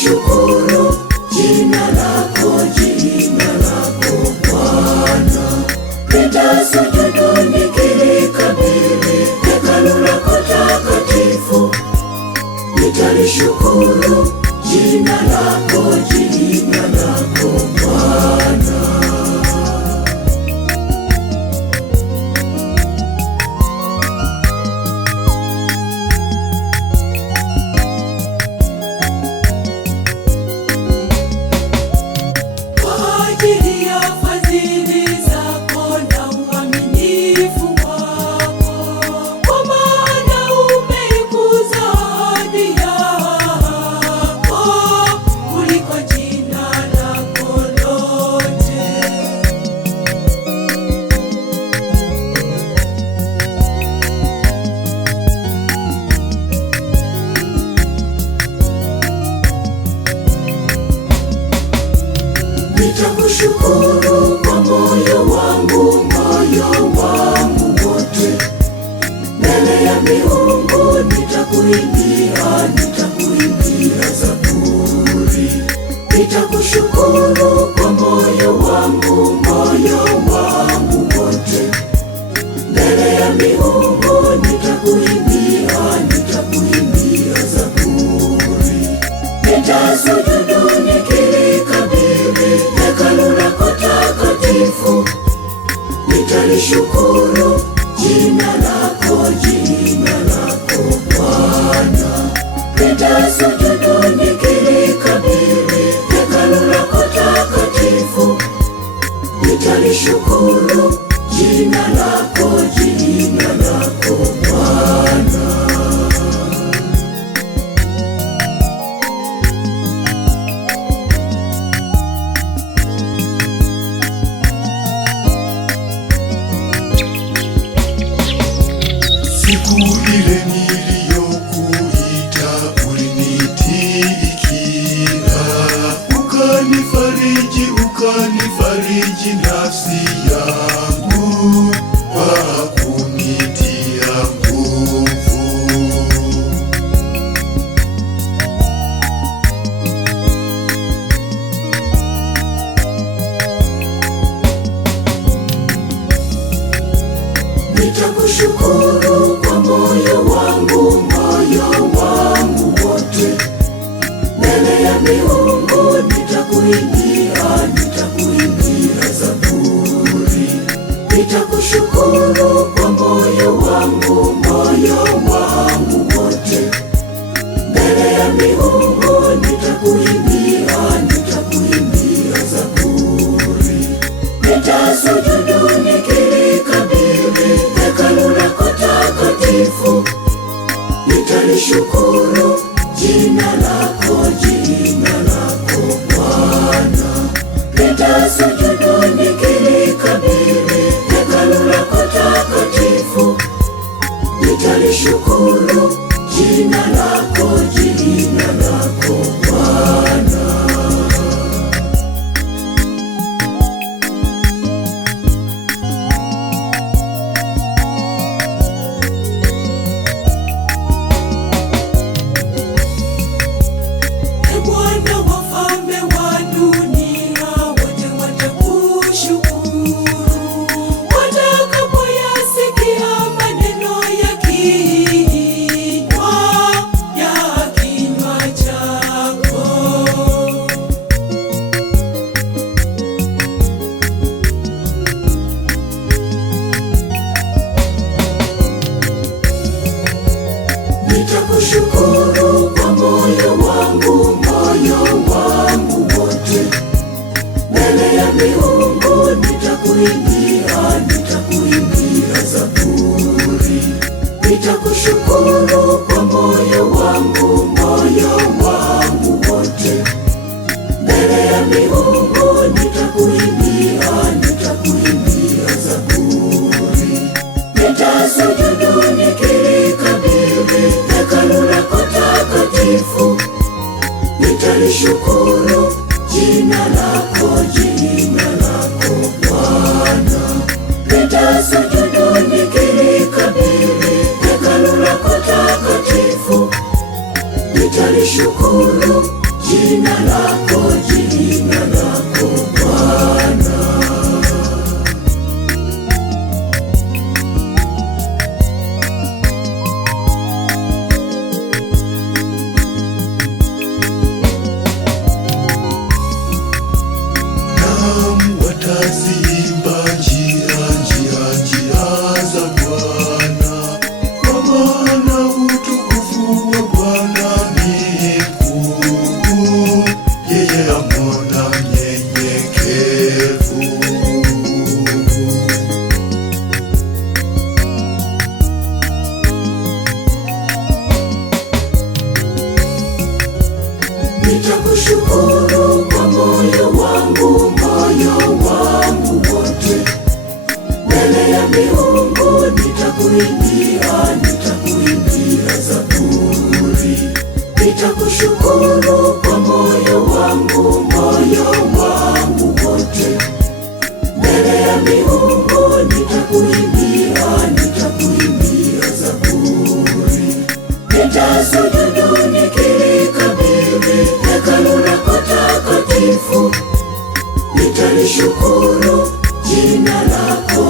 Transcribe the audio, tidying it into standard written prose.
nitalishukuru jina lako Bwana. Nitasujudu nikilikabili hekalu lako takatifu. Nitalishukuru jina lako Bwana. Nitakushukuru kwa moyo wangu wote. Mbele ya miungu nitakuimbia zaburi. Nitakushukuru kwa moyo wangu wote. Mbele ya miungu nitakuimbia zaburi. Nitasujudu nikilikabili hekalu lako takatifu. Nitalishukuru jina lako Bwana. Nitasujudu nikilikabili hekalu lako takatifu. Nitalishukuru jina lako Bwana. Siku ile niliyokuita ulinitikia, ukanifariji nafsi yangu kwa kunitia nguvu. Nitakushukuru kwa moyo wangu wote. Mbele ya miungu nitakuimbia zaburi. Nitakushukuru kwa moyo wangu wote. Mbele ya miungu nitakuimbia zaburi. Nitasujudu nikilikabili hekalu lako takatifu. Nitalishukuru jina lako Bwana. Nitasujudu nikilikabili hekalu lako takatifu. Nitalishukuru jina lako Bwana. Nitakushukuru kwa moyo wangu wote. Mbele ya miungu nitakuimbia zaburi. Nitakushukuru kwa moyo wangu wote. Mbele ya miungu nitakuimbia zaburi. Nitasujudu nikilikabili hekalu lako takatifu. Nitalishukuru jina lako Bwana. Nitasujudu nikilikabili hekalu lako takatifu. Nitalishukuru jina lako Bwana. Naam, wataziimba njia za Bwana, kwa maana utukufu wa Bwana ni mkuu, yeye amwona mnyenyekevu. Nitakushukuru kwa moyo wangu wote, mbele ya miungu nitakuimbia zaburi. Nitakushukuru kwa moyo wangu wote, mbele ya miungu nitakuimbia zaburi. Nitasujudu nikilikabili hekalu lako takatifu, nitalishukuru jina lako